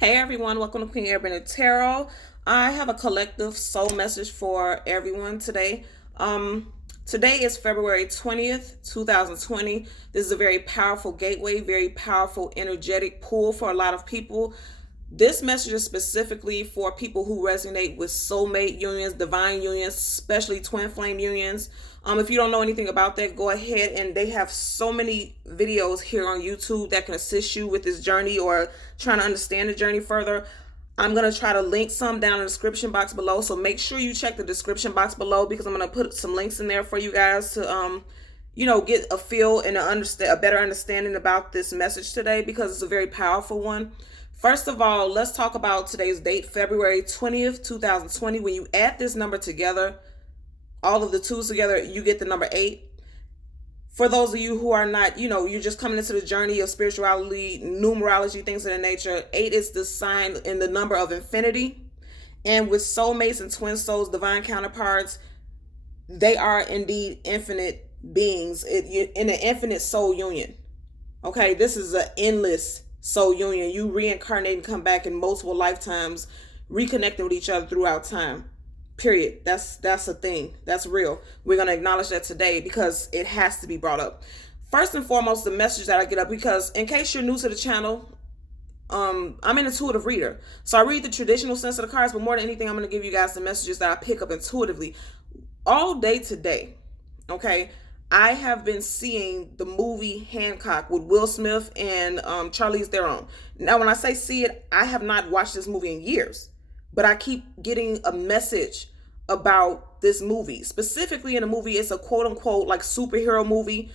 Hey everyone, welcome to Queen Airbender Tarot. I have a collective soul message for everyone today. Today is February 20th, 2020. This is a very powerful gateway, very powerful energetic pull for a lot of people. This message is specifically for people who resonate with soulmate unions, divine unions, especially twin flame unions. If you don't know anything about that, go ahead, and they have so many videos here on YouTube that can assist you with this journey or trying to understand the journey further. I'm going to try to link some down in the description box below, so make sure you check the description box below because I'm going to put some links in there for you guys to get a feel and a better understanding about this message today, because it's a very powerful one. First of all, let's talk about today's date, February 20th, 2020. When you add this number together, all of the twos together, you get the number 8. For those of you who are not, you're just coming into the journey of spirituality, numerology, things of that nature, 8 is the sign in the number of infinity. And with soulmates and twin souls, divine counterparts, they are indeed infinite beings in an infinite soul union. Okay, this is an endless soul union. You reincarnate and come back in multiple lifetimes, reconnecting with each other throughout time. Period. That's a thing. That's real. We're going to acknowledge that today because it has to be brought up. First and foremost, the message that I get up, because in case you're new to the channel, I'm an intuitive reader. So I read the traditional sense of the cards, but more than anything, I'm going to give you guys the messages that I pick up intuitively all day today. Okay. I have been seeing the movie Hancock with Will Smith and Charlize Theron. Now, when I say see it, I have not watched this movie in years, but I keep getting a message about this movie. Specifically in the movie, it's a quote unquote like superhero movie.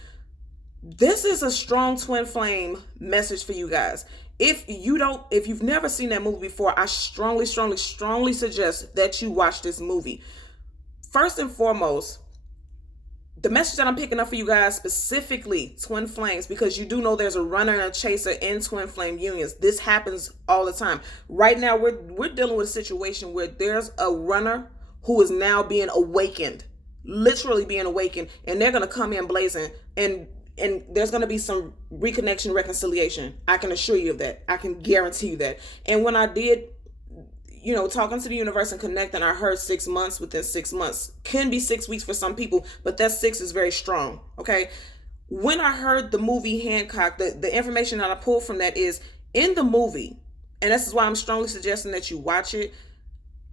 This is a strong twin flame message for you guys. If you've never seen that movie before, I strongly suggest that you watch this movie. First and foremost, the message that I'm picking up for you guys, specifically twin flames, because you do know there's a runner and a chaser in twin flame unions. This happens all the time. Right now, we're dealing with a situation where there's a runner who is now being awakened, literally being awakened, and they're going to come in blazing, and there's going to be some reconnection, reconciliation. I can assure you of that. I can guarantee you that. And when I did, talking to the universe and connecting, I heard 6 months. Within 6 months can be 6 weeks for some people, but that 6 is very strong. Okay. When I heard the movie Hancock, the information that I pulled from that is in the movie, and this is why I'm strongly suggesting that you watch it.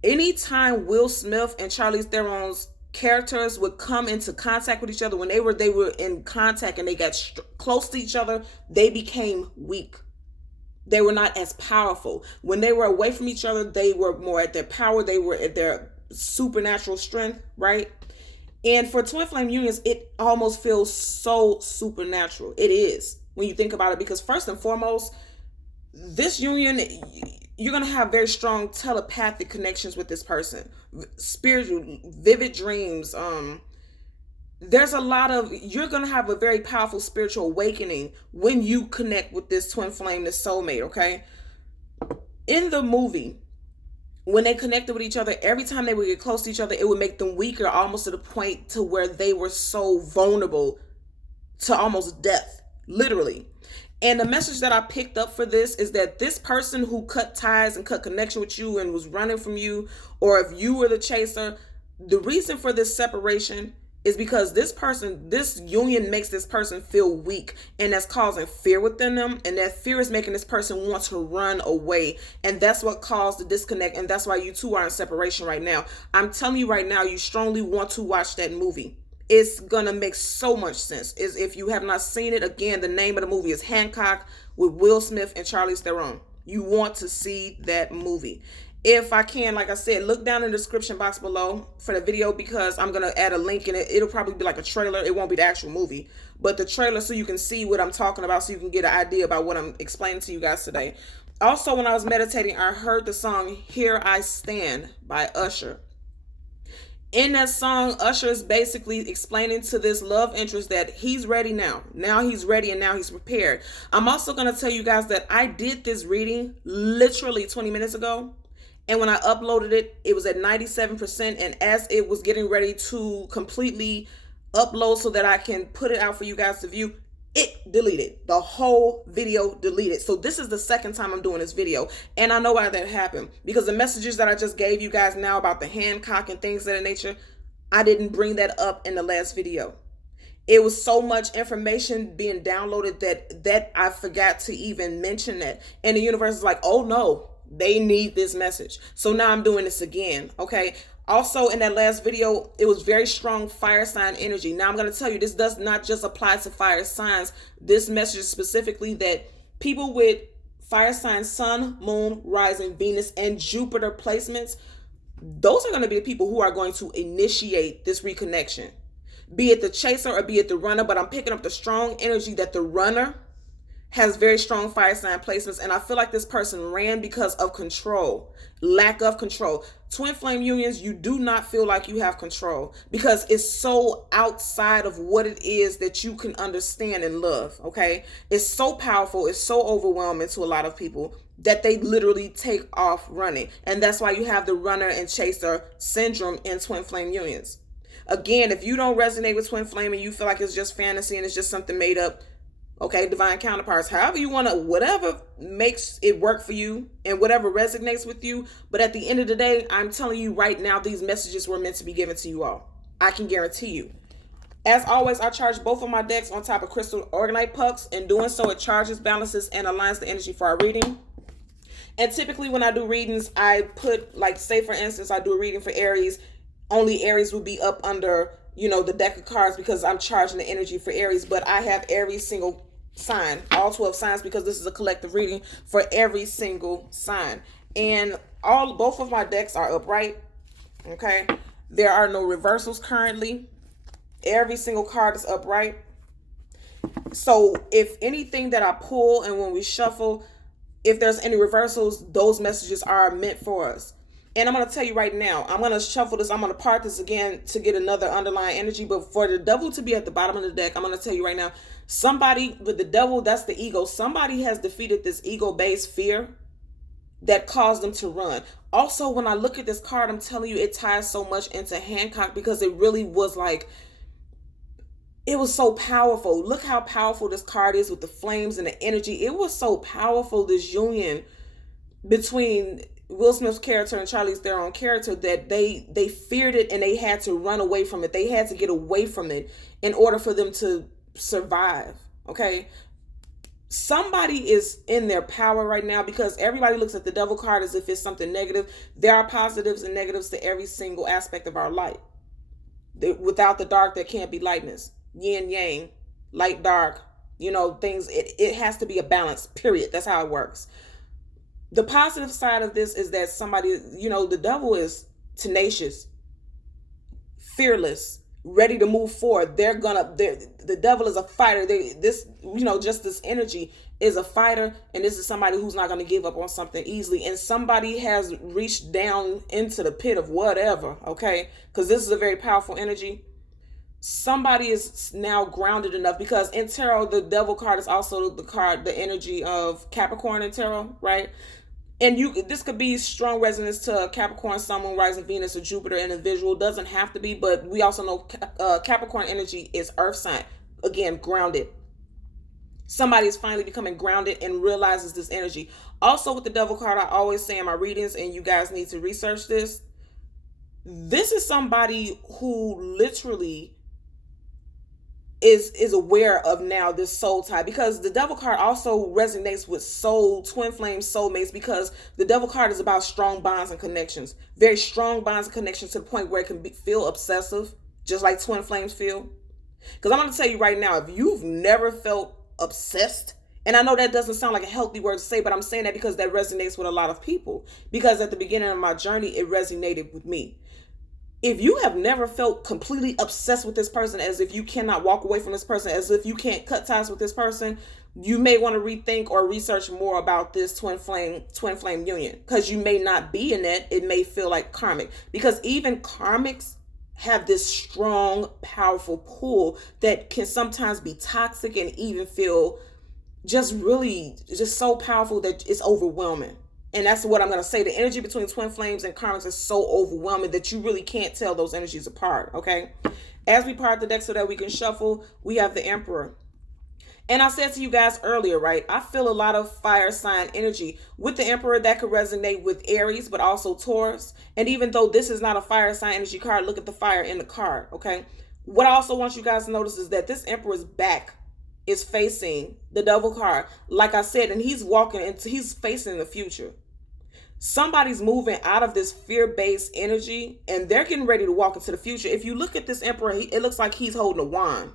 Anytime Will Smith and Charlize Theron's characters would come into contact with each other, when they were in contact and they got close to each other, they became weak. They were not as powerful. When they were away from each other, they were more at their power. They were at their supernatural strength, right? And for twin flame unions, it almost feels so supernatural. It is, when you think about it, because first and foremost, this union, you're going to have very strong telepathic connections with this person. Spiritual, vivid dreams, you're going to have a very powerful spiritual awakening when you connect with this twin flame, this soulmate, okay? In the movie, when they connected with each other, every time they would get close to each other, it would make them weaker, almost to the point to where they were so vulnerable to almost death, literally. And the message that I picked up for this is that this person who cut ties and cut connection with you and was running from you, or if you were the chaser, the reason for this separation is because this union makes this person feel weak, and that's causing fear within them, and that fear is making this person want to run away, and that's what caused the disconnect, and that's why you two are in separation right now. I'm telling you right now, you strongly want to watch that movie. It's gonna make so much sense. If you have not seen it, again, the name of the movie is Hancock with Will Smith and Charlize Theron. You want to see that movie. If I can, like I said, look down in the description box below for the video, because I'm going to add a link in it. It'll probably be like a trailer. It won't be the actual movie, but the trailer, so you can see what I'm talking about, so you can get an idea about what I'm explaining to you guys today. Also, when I was meditating, I heard the song Here I Stand by Usher. In that song, Usher is basically explaining to this love interest that he's ready now. Now he's ready, and now he's prepared. I'm also going to tell you guys that I did this reading literally 20 minutes ago. And when I uploaded it, it was at 97%. And as it was getting ready to completely upload so that I can put it out for you guys to view, it deleted the whole video, deleted. So this is the second time I'm doing this video, and I know why that happened, because the messages that I just gave you guys now about the Hancock and things of that nature, I didn't bring that up in the last video. It was so much information being downloaded that I forgot to even mention that, and the universe is like, oh no, they need this message. So now I'm doing this again. Okay, also in that last video, it was very strong fire sign energy. Now I'm going to tell you, this does not just apply to fire signs. This message specifically that people with fire sign sun, moon, rising, Venus, and Jupiter placements, those are going to be the people who are going to initiate this reconnection, be it the chaser or be it the runner. But I'm picking up the strong energy that the runner has very strong fire sign placements, and I feel like this person ran because of control, lack of control. Twin flame unions, you do not feel like you have control because it's so outside of what it is that you can understand and love. Okay, it's so powerful, it's so overwhelming to a lot of people that they literally take off running, and that's why you have the runner and chaser syndrome in twin flame unions. Again, if you don't resonate with twin flame and you feel like it's just fantasy and it's just something made up, okay, divine counterparts, however you want to, whatever makes it work for you and whatever resonates with you. But at the end of the day, I'm telling you right now, these messages were meant to be given to you all. I can guarantee you. As always, I charge both of my decks on top of crystal organite pucks. In doing so, it charges, balances, and aligns the energy for our reading. And typically when I do readings, I put, like, say for instance, I do a reading for Aries. Only Aries will be up under, you know, the deck of cards because I'm charging the energy for Aries. But I have every single sign, all 12 signs, because this is a collective reading for every single sign. And both of my decks are upright. Okay, there are no reversals currently. Every single card is upright. So if anything that I pull and when we shuffle, if there's any reversals, those messages are meant for us. And I'm going to tell you right now, I'm going to shuffle this. I'm going to part this again to get another underlying energy. But for the devil to be at the bottom of the deck, I'm going to tell you right now, somebody with the devil, that's the ego. Somebody has defeated this ego-based fear that caused them to run. Also, when I look at this card, I'm telling you, it ties so much into Hancock because it really was like, it was so powerful. Look how powerful this card is with the flames and the energy. It was so powerful, this union between Will Smith's character and Charlize Theron's character, that they feared it and they had to run away from it. They had to get away from it in order for them to survive. Okay, somebody is in their power right now because everybody looks at the devil card as if it's something negative. There are positives and negatives to every single aspect of our life. Without the dark, there can't be lightness. Yin yang, light dark, you know, things. It has to be a balance, period. That's how it works. The positive side of this is that somebody, you know, the devil is tenacious, fearless, ready to move forward. The devil is a fighter. Just this energy is a fighter, and this is somebody who's not going to give up on something easily. And somebody has reached down into the pit of whatever, okay? Because this is a very powerful energy. Somebody is now grounded enough, because in tarot, the devil card is also the energy of Capricorn in tarot, right? And this could be strong resonance to Capricorn, Sun, Moon, Rising, Venus, or Jupiter individual. Doesn't have to be, but we also know Capricorn energy is earth sign. Again, grounded. Somebody is finally becoming grounded and realizes this energy. Also with the devil card, I always say in my readings, and you guys need to research this, this is somebody who literally is aware of now this soul tie, because the devil card also resonates with soul, twin flame soulmates, because the devil card is about strong bonds and connections, very strong bonds and connections to the point where it can feel obsessive, just like twin flames feel. Because I'm going to tell you right now, if you've never felt obsessed, and I know that doesn't sound like a healthy word to say, but I'm saying that because that resonates with a lot of people, because at the beginning of my journey, it resonated with me. If you have never felt completely obsessed with this person, as if you cannot walk away from this person, as if you can't cut ties with this person, you may want to rethink or research more about this twin flame union, because you may not be in it. It may feel like karmic, because even karmics have this strong, powerful pull that can sometimes be toxic and even feel just so powerful that it's overwhelming. And that's what I'm going to say. The energy between twin flames and karmics is so overwhelming that you really can't tell those energies apart, okay? As we part the deck so that we can shuffle, we have the Emperor. And I said to you guys earlier, right? I feel a lot of fire sign energy with the Emperor that could resonate with Aries, but also Taurus. And even though this is not a fire sign energy card, look at the fire in the card, okay? What I also want you guys to notice is that this Emperor's back is facing the Devil card, like I said, and he's facing the future. Somebody's moving out of this fear-based energy, and they're getting ready to walk into the future. If you look at this Emperor, it looks like he's holding a wand.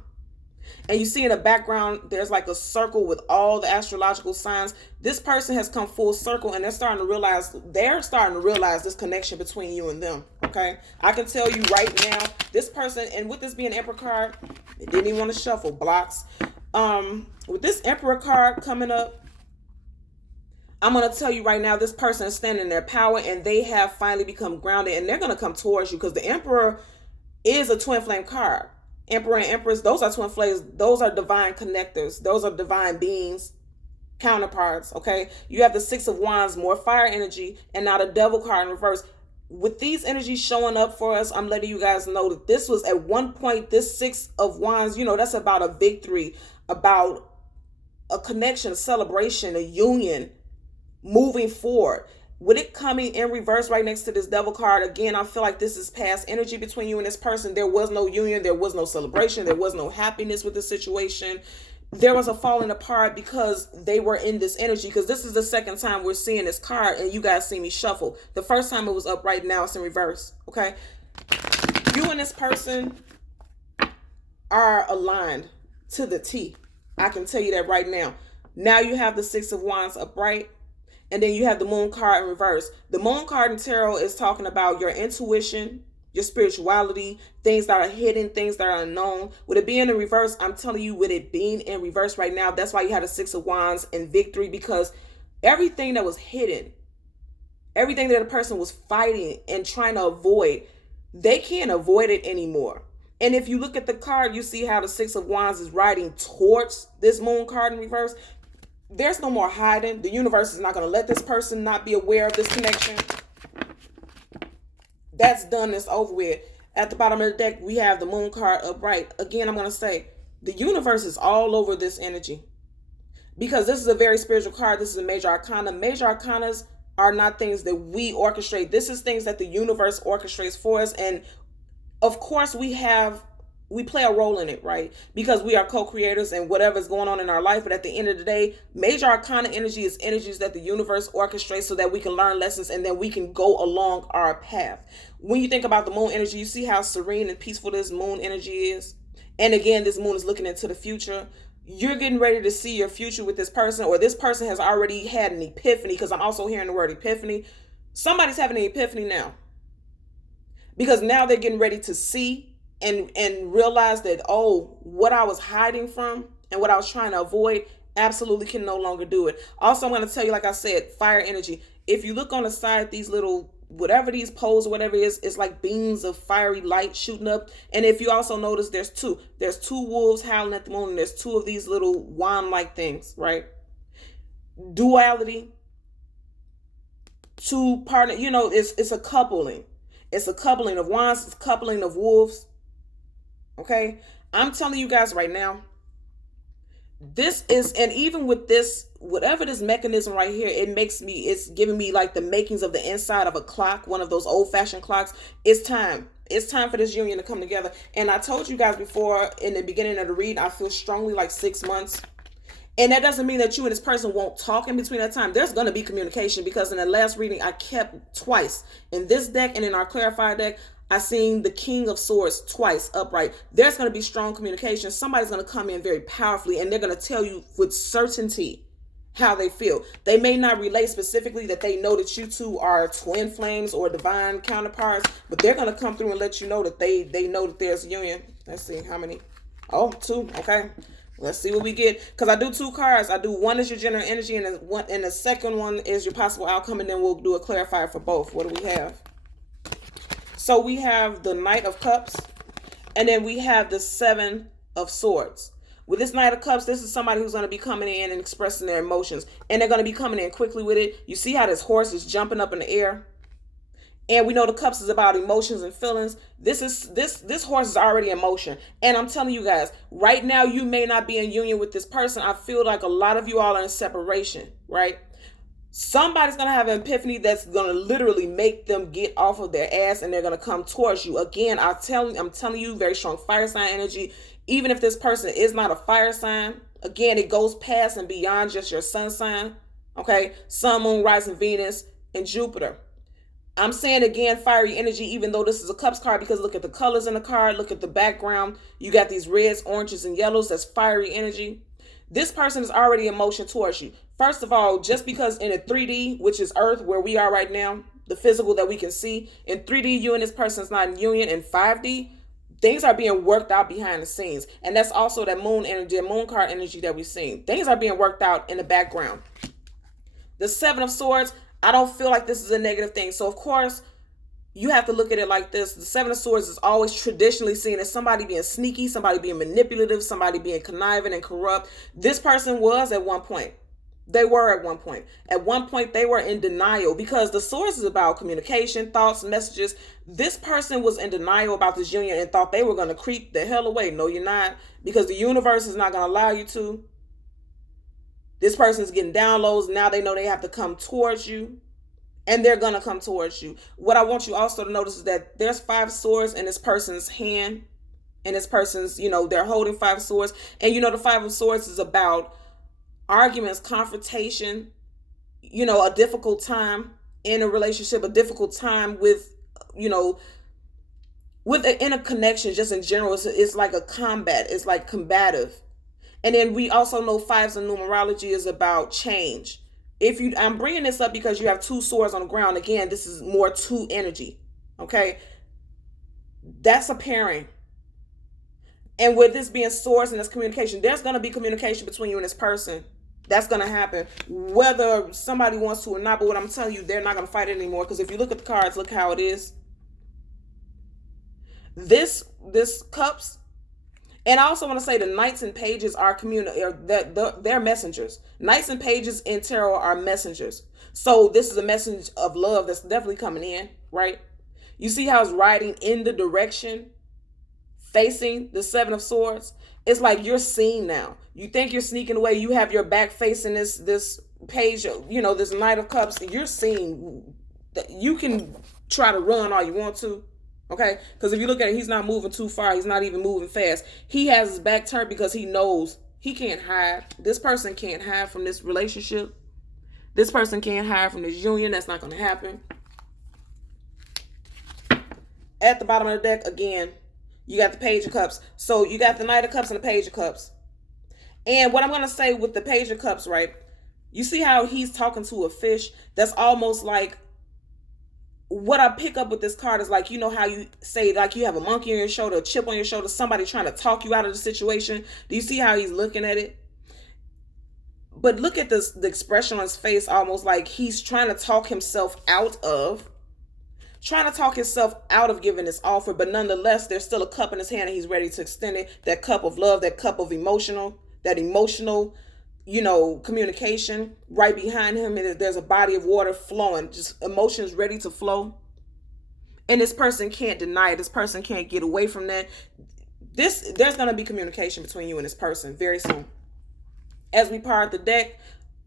And you see in the background, there's like a circle with all the astrological signs. This person has come full circle, and they're starting to realize this connection between you and them. Okay, I can tell you right now, this person, and with this being an Emperor card, it didn't even want to shuffle blocks. With this Emperor card coming up, I'm going to tell you right now, this person is standing in their power, and they have finally become grounded, and they're going to come towards you because the Emperor is a twin flame card. Emperor and Empress, those are twin flames. Those are divine connectors. Those are divine beings, counterparts, okay? You have the Six of Wands, more fire energy, and now the Devil card in reverse. With these energies showing up for us, I'm letting you guys know that this was at one point, this Six of Wands, that's about a victory, about a connection, a celebration, a union, moving forward. With it coming in reverse right next to this Devil card, again, I feel like this is past energy between you and this person. There was no union. There was no celebration. There was no happiness with the situation. There was a falling apart because they were in this energy, because this is the second time we're seeing this card and you guys see me shuffle. The first time it was up, right now it's in reverse, okay? You and this person are aligned to the T. I can tell you that right now. Now you have the Six of Wands upright. And then you have the Moon card in reverse. The Moon card in tarot is talking about your intuition, your spirituality, things that are hidden, things that are unknown. With it being in reverse, I'm telling you, with it being in reverse right now, that's why you had the Six of Wands and victory, because everything that was hidden, everything that a person was fighting and trying to avoid, they can't avoid it anymore. And if you look at the card, you see how the Six of Wands is riding towards this Moon card in reverse. There's no more hiding. The universe is not going to let this person not be aware of this connection. That's done. It's over with. At the bottom of the deck, we have the Moon card upright. Again, I'm going to say the universe is all over this energy, because this is a very spiritual card. This is a major arcana. Major arcanas are not things that we orchestrate. This is things that the universe orchestrates for us. And of course, we play a role in it, right? Because we are co-creators and whatever's going on in our life. But at the end of the day, major arcana energy is energies that the universe orchestrates so that we can learn lessons and then we can go along our path. When you think about the moon energy, you see how serene and peaceful this moon energy is. And again, this moon is looking into the future. You're getting ready to see your future with this person, or this person has already had an epiphany, because I'm also hearing the word epiphany. Somebody's having an epiphany now, because now they're getting ready to see and realize that, oh, what I was hiding from and what I was trying to avoid absolutely can no longer do it. Also, I'm going to tell you, like I said, fire energy. If you look on the side, these little, whatever these poles or whatever it is, it's like beams of fiery light shooting up. And if you also notice, there's two wolves howling at the moon, and there's two of these little wand-like things, right? Duality, two partner, it's a coupling. It's a coupling of wands, it's a coupling of wolves. Okay, I'm telling you guys right now, this is, and even with this, whatever this mechanism right here, it's giving me like the makings of the inside of a clock, one of those old-fashioned clocks. It's time for this union to come together. And I told you guys before in the beginning of the read, I feel strongly like 6 months. And that doesn't mean that you and this person won't talk in between that time. There's going to be communication, because in the last reading, I kept twice. In this deck and in our clarifier deck, I seen the King of Swords twice upright. There's going to be strong communication. Somebody's going to come in very powerfully, and they're going to tell you with certainty how they feel. They may not relate specifically that they know that you two are twin flames or divine counterparts, but they're going to come through and let you know that they know that there's a union. Let's see how many. Oh, 2. Okay. Let's see what we get. Because I do 2 cards. I do one is your general energy, and the second one is your possible outcome, and then we'll do a clarifier for both. What do we have? So we have the Knight of Cups, and then we have the Seven of Swords. With this Knight of Cups, this is somebody who's going to be coming in and expressing their emotions, and they're going to be coming in quickly with it. You see how this horse is jumping up in the air? And we know the cups is about emotions and feelings. This horse is already in motion. And I'm telling you guys, right now you may not be in union with this person. I feel like a lot of you all are in separation, right? Somebody's going to have an epiphany that's going to literally make them get off of their ass, and they're going to come towards you. Again, I'm telling you, very strong fire sign energy. Even if this person is not a fire sign, again, it goes past and beyond just your sun sign. Okay? Sun, moon, rising, Venus, and Jupiter. I'm saying again, fiery energy, even though this is a cups card, because look at the colors in the card, look at the background. You got these reds, oranges, and yellows. That's fiery energy. This person is already in motion towards you. First of all, just because in a 3D, which is Earth, where we are right now, the physical that we can see, in 3D, you and this person is not in union. In 5D, things are being worked out behind the scenes. And that's also that moon energy, the moon card energy that we've seen. Things are being worked out in the background. The Seven of Swords, I don't feel like this is a negative thing. So, of course, you have to look at it like this. The Seven of Swords is always traditionally seen as somebody being sneaky, somebody being manipulative, somebody being conniving and corrupt. This person was at one point. They were at one point. At one point, they were in denial because the Swords is about communication, thoughts, messages. This person was in denial about this union and thought they were going to creep the hell away. No, you're not, because the universe is not going to allow you to. This person's getting downloads. Now they know they have to come towards you, and they're going to come towards you. What I want you also to notice is that there's 5 swords in this person's hand, and this person's, they're holding 5 swords. And, the 5 of swords is about arguments, confrontation, a difficult time in a relationship, a difficult time with, in a connection just in general. It's like a combat. It's like combative. And then we also know 5s in numerology is about change. I'm bringing this up because you have 2 swords on the ground. Again, this is more 2 energy. Okay. That's a pairing. And with this being swords and this communication, there's going to be communication between you and this person. That's going to happen whether somebody wants to or not. But what I'm telling you, they're not going to fight it anymore. Because if you look at the cards, look how it is. This cups. And I also want to say the knights and pages are they're messengers. Knights and pages in tarot are messengers. So this is a message of love that's definitely coming in, right? You see how it's riding in the direction facing the 7 of swords? It's like you're seen now. You think you're sneaking away. You have your back facing this page, this Knight of Cups. You're seen. You can try to run all you want to. Okay, because if you look at it, he's not moving too far. He's not even moving fast. He has his back turned because he knows he can't hide. This person can't hide from this relationship. This person can't hide from this union. That's not going to happen. At the bottom of the deck, again, you got the Page of Cups. So you got the Knight of Cups and the Page of Cups. And what I'm going to say with the Page of Cups, right? You see how he's talking to a fish? That's almost like, what I pick up with this card is like, how you say, like, you have a monkey on your shoulder, a chip on your shoulder, somebody trying to talk you out of the situation. Do you see how he's looking at it? But look at the expression on his face, almost like he's trying to talk himself out of giving this offer. But nonetheless, there's still a cup in his hand and he's ready to extend it. That cup of love, that cup of emotional, communication. Right behind him, there's a body of water flowing, just emotions ready to flow. And this person can't deny it. This person can't get away from that. There's going to be communication between you and this person very soon. As we part the deck,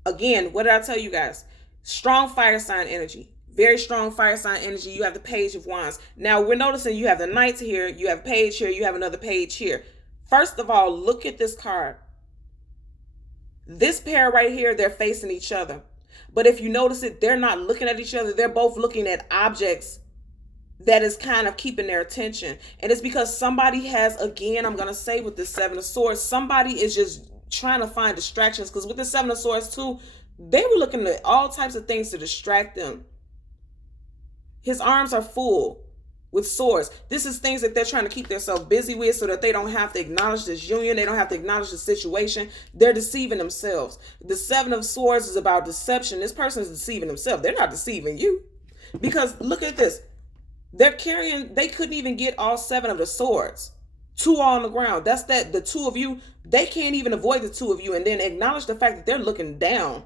again, what did I tell you guys? Strong fire sign energy. Very strong fire sign energy. You have the Page of Wands. Now, we're noticing you have the Knights here. You have Page here. You have another Page here. First of all, look at this card. This pair right here, they're facing each other. But if you notice it, they're not looking at each other. They're both looking at objects that is kind of keeping their attention. And it's because somebody has, again, I'm going to say with the 7 of Swords, somebody is just trying to find distractions. Because with the 7 of Swords too, they were looking at all types of things to distract them. His arms are full with swords. This is things that they're trying to keep themselves busy with so that they don't have to acknowledge this union. They don't have to acknowledge the situation. They're deceiving themselves. The 7 of Swords is about deception. This person is deceiving themselves. They're not deceiving you. Because look at this. They couldn't even get all 7 of the swords. 2 are on the ground. That's the 2 of you. They can't even avoid the 2 of you and then acknowledge the fact that they're looking down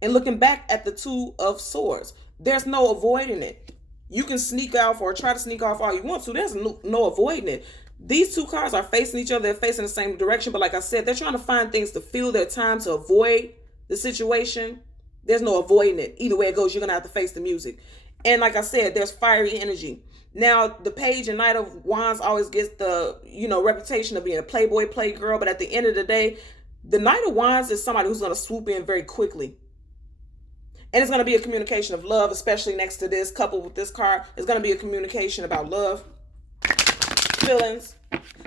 and looking back at the 2 of swords. There's no avoiding it. You can sneak off or try to sneak off all you want to. There's no avoiding it. These two cards are facing each other. They're facing the same direction. But like I said, they're trying to find things to fill their time to avoid the situation. There's no avoiding it. Either way it goes, you're going to have to face the music. And like I said, there's fiery energy. Now, the Page and Knight of Wands always gets the, reputation of being a playboy, playgirl. But at the end of the day, the Knight of Wands is somebody who's going to swoop in very quickly. And it's going to be a communication of love, especially next to this, coupled with this card. It's going to be a communication about love, feelings.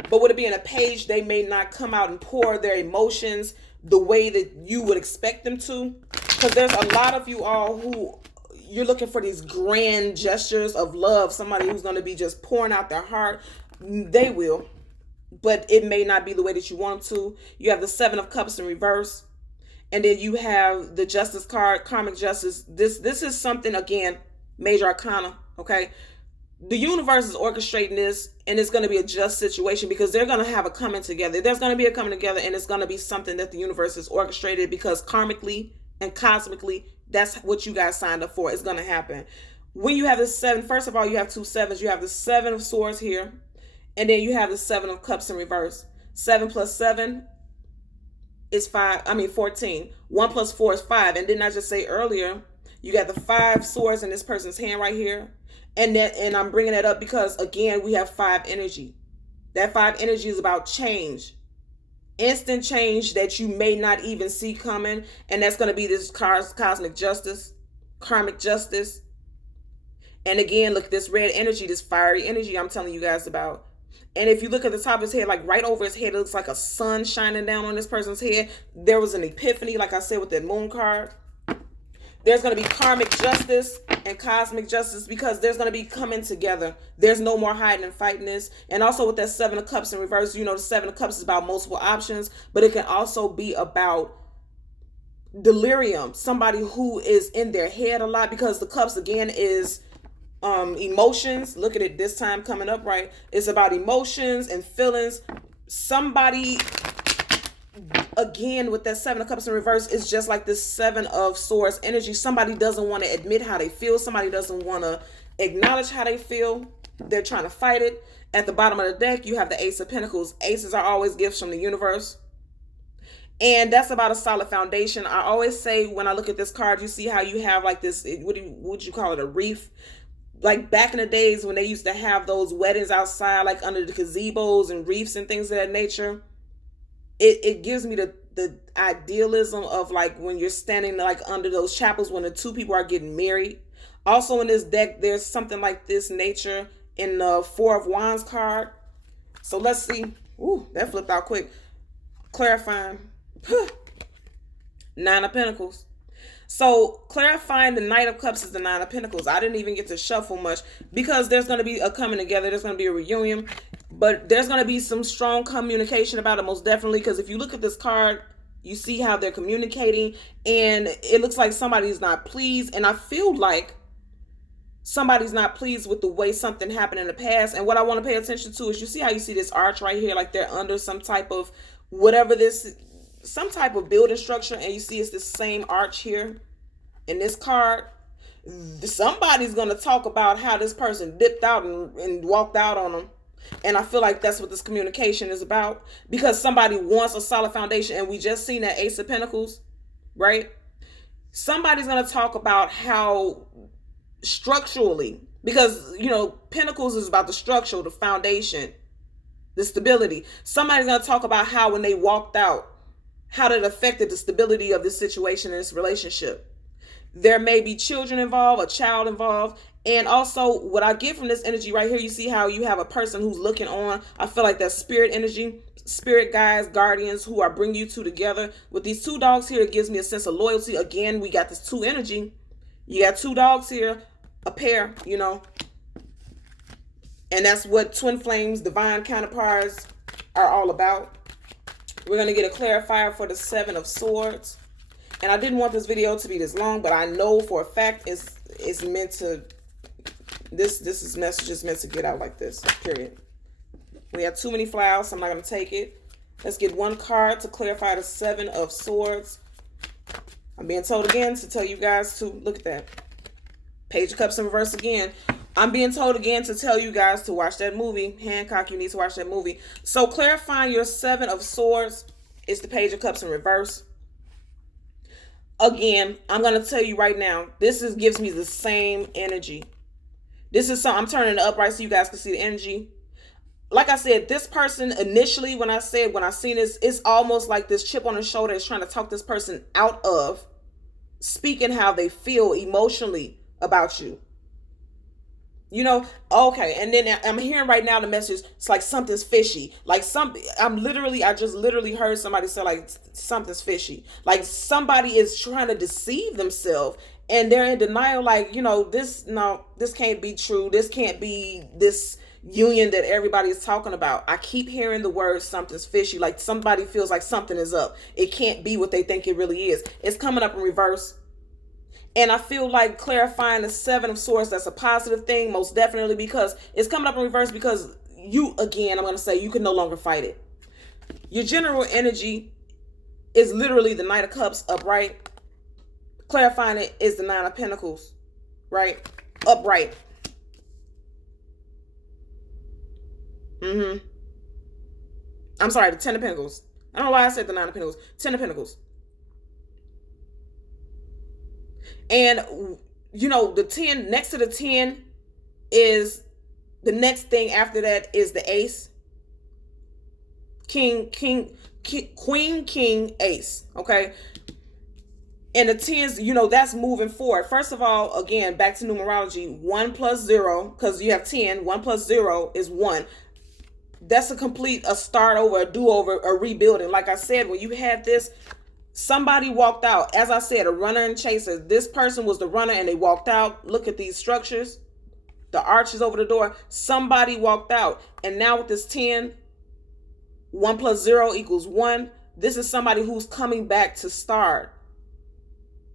But with it being a page, they may not come out and pour their emotions the way that you would expect them to. Because there's a lot of you all who you're looking for these grand gestures of love. Somebody who's going to be just pouring out their heart. They will. But it may not be the way that you want them to. You have the Seven of Cups in reverse. And then you have the Justice card, Karmic Justice. This is something, again, major arcana, okay? The universe is orchestrating this, and it's going to be a just situation because they're going to have a coming together. There's going to be a coming together, and it's going to be something that the universe is orchestrated because karmically and cosmically, that's what you guys signed up for. It's going to happen. When you have the seven, first of all, you have two sevens. You have the Seven of Swords here, and then you have the Seven of Cups in reverse. 7 plus 7 is 14. 1 plus 4 is 5. And didn't I just say earlier, you got the 5 swords in this person's hand right here. And I'm bringing that up because, again, we have 5 energy. That 5 energy is about change. Instant change that you may not even see coming. And that's going to be this cosmic justice, karmic justice. And again, look, this red energy, this fiery energy I'm telling you guys about. And if you look at the top of his head, like right over his head, it looks like a sun shining down on this person's head. There was an epiphany, like I said, with that moon card. There's going to be karmic justice and cosmic justice because there's going to be coming together. There's no more hiding and fighting this. And also with that Seven of Cups in reverse, the Seven of Cups is about multiple options, but it can also be about delirium. Somebody who is in their head a lot because the cups, again, is emotions. Look at it this time coming up, right? It's about emotions and feelings. Somebody, again, with that Seven of Cups in reverse, is just like this Seven of Swords energy. Somebody doesn't want to admit how they feel. Somebody doesn't want to acknowledge how they feel. They're trying to fight it. At the bottom of the deck, you have the Ace of Pentacles. Aces are always gifts from the universe. And that's about a solid foundation. I always say when I look at this card, you see how you have like this, would you call it a reef? Like back in the days when they used to have those weddings outside, like under the gazebos and reefs and things of that nature. It gives me the idealism of like when you're standing like under those chapels when the two people are getting married. Also in this deck, there's something like this nature in the Four of Wands card. So let's see. Ooh, that flipped out quick. Clarifying. Nine of Pentacles. So clarifying the Knight of Cups is the Nine of Pentacles. I didn't even get to shuffle much because there's going to be a coming together. There's going to be a reunion. But there's going to be some strong communication about it most definitely. Because if you look at this card, you see how they're communicating. And it looks like somebody's not pleased. And I feel like somebody's not pleased with the way something happened in the past. And what I want to pay attention to is you see how you see this arch right here. Like they're under some type of whatever this, some type of building structure. And you see it's the same arch here in this card. Somebody's going to talk about how this person dipped out and walked out on them. And I feel like that's what this communication is about because somebody wants a solid foundation. And we just seen that Ace of Pentacles, right? Somebody's going to talk about how structurally, because, Pentacles is about the structure, the foundation, the stability. Somebody's going to talk about how when they walked out, how that affected the stability of this situation and this relationship. There may be children involved, a child involved. And also what I get from this energy right here, you see how you have a person who's looking on. I feel like that's spirit energy, spirit guides, guardians who are bringing you two together. With these two dogs here, it gives me a sense of loyalty. Again, we got this two energy. You got two dogs here, a pair, And that's what twin flames, divine counterparts are all about. We're going to get a clarifier for the Seven of Swords. And I didn't want this video to be this long, but I know for a fact it's meant to, this message is meant to get out like this, period. We have too many flowers, so I'm not going to take it. Let's get one card to clarify the Seven of Swords. I'm being told again to tell you guys to look at that. Page of Cups in reverse again. I'm being told again to tell you guys to watch that movie. Hancock, you need to watch that movie. So clarifying your Seven of Swords is the Page of Cups in reverse. Again, I'm going to tell you right now, this gives me the same energy. This is something, I'm turning it up right so you guys can see the energy. Like I said, this person initially, when I seen this, it's almost like this chip on the shoulder is trying to talk this person out of speaking how they feel emotionally about you. You know, okay, and then I'm hearing right now the message, it's like something's fishy. Like I just literally heard somebody say like something's fishy. Like somebody is trying to deceive themselves and they're in denial, like, you know, this can't be true. This can't be this union that everybody is talking about. I keep hearing the word something's fishy, like somebody feels like something is up. It can't be what they think it really is. It's coming up in reverse. And I feel like clarifying the Seven of Swords, that's a positive thing, most definitely, because it's coming up in reverse because you, again, I'm going to say you can no longer fight it. Your general energy is literally the Knight of Cups upright. Clarifying it is the Nine of Pentacles, right? Upright. I'm sorry, the Ten of Pentacles. I don't know why I said the Nine of Pentacles. Ten of Pentacles. And, you know, the 10, next to the 10 is, the next thing after that is the Ace. Queen, King, Ace. Okay. And the 10s, you know, that's moving forward. First of all, again, back to numerology, 1 plus 0, because you have 10, 1 plus 0 is 1. That's a start over, a do-over, a rebuilding. Like I said, when you had this, somebody walked out. As I said, a runner and chaser. This person was the runner and they walked out. Look at these structures. The arches over the door. Somebody walked out. And now with this 10, 1 plus 0 equals 1. This is somebody who's coming back to start.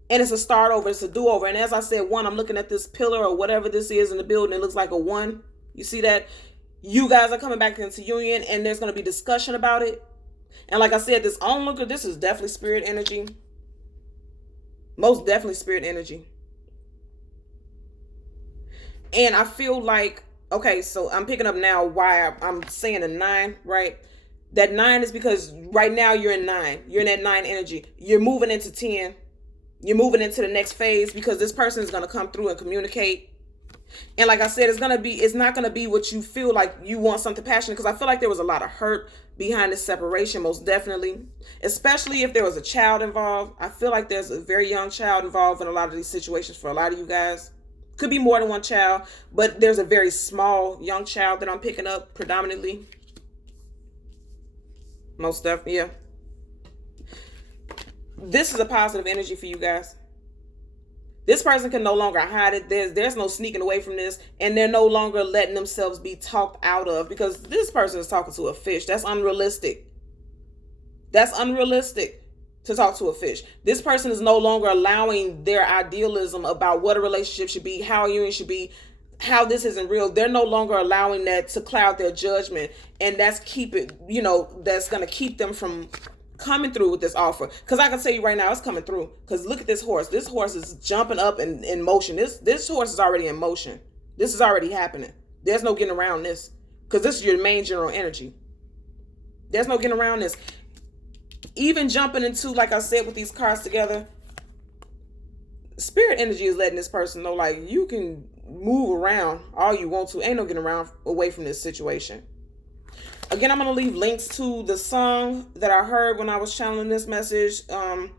And it's a start over. It's a do-over. And as I said, 1, I'm looking at this pillar or whatever this is in the building. It looks like a 1. You see that? You guys are coming back into union and there's going to be discussion about it. And like I said, this onlooker, this is definitely spirit energy. Most definitely spirit energy. And I feel like, okay, so I'm picking up now why I'm saying a 9, right? That 9 is because right now you're in 9. You're in that 9 energy. You're moving into 10. You're moving into the next phase because this person is going to come through and communicate. And like I said, it's not going to be what you feel like you want something passionate, because I feel like there was a lot of hurt behind this separation, most definitely, especially if there was a child involved. I feel like there's a very young child involved in a lot of these situations for a lot of you guys. Could be more than one child, but there's a very small young child that I'm picking up predominantly. Most definitely, yeah. This is a positive energy for you guys. This person can no longer hide it. There's no sneaking away from this. And they're no longer letting themselves be talked out of, because this person is talking to a fish. That's unrealistic. That's unrealistic to talk to a fish. This person is no longer allowing their idealism about what a relationship should be, how a union should be, how this isn't real. They're no longer allowing that to cloud their judgment. And that's that's going to keep them from coming through with this offer. Because I can tell you right now, it's coming through. Because look at this horse. This horse is jumping up in motion. This horse is already in motion. This is already happening. There's no getting around this. Because this is your main general energy. There's no getting around this. Even jumping into, like I said, with these cards together, spirit energy is letting this person know, like, you can move around all you want to. Ain't no getting around away from this situation. Again, I'm going to leave links to the song that I heard when I was channeling this message. I'm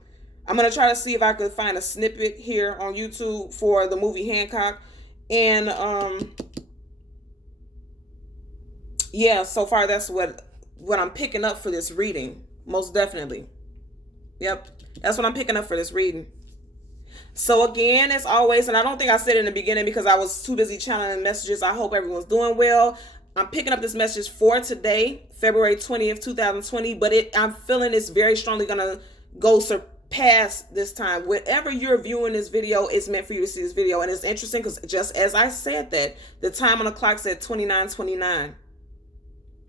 going to try to see if I could find a snippet here on YouTube for the movie Hancock. And, yeah, so far that's what I'm picking up for this reading. Most definitely. Yep, that's what I'm picking up for this reading. So again, as always, and I don't think I said it in the beginning because I was too busy channeling messages. I hope everyone's doing well. I'm picking up this message for today, February 20th, 2020, but I'm feeling it's very strongly going to go surpass this time. Whatever you're viewing this video, it's meant for you to see this video. And it's interesting because just as I said that, the time on the clock said 29:29.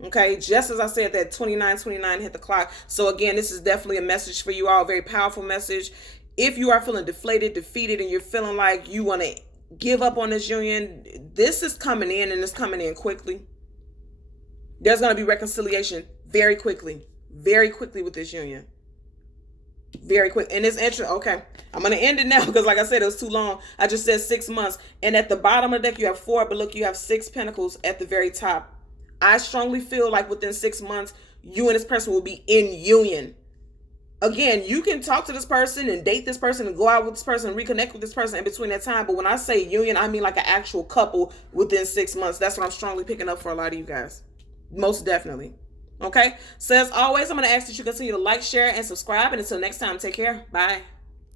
Okay, just as I said that, 29:29 hit the clock. So again, this is definitely a message for you all, a very powerful message. If you are feeling deflated, defeated, and you're feeling like you want to give up on this union. This is coming in, and it's coming in quickly. There's going to be reconciliation very quickly with this union. Very quick. And it's interesting. Okay, I'm going to end it now because like I said, it was too long. I just said 6 months. And at the bottom of the deck, you have 4, but look, you have 6 pentacles at the very top. I strongly feel like within 6 months, you and this person will be in union. Again, you can talk to this person and date this person and go out with this person and reconnect with this person in between that time. But when I say union, I mean like an actual couple within 6 months. That's what I'm strongly picking up for a lot of you guys. Most definitely. Okay. So as always, I'm going to ask that you continue to like, share, and subscribe. And until next time, take care. Bye.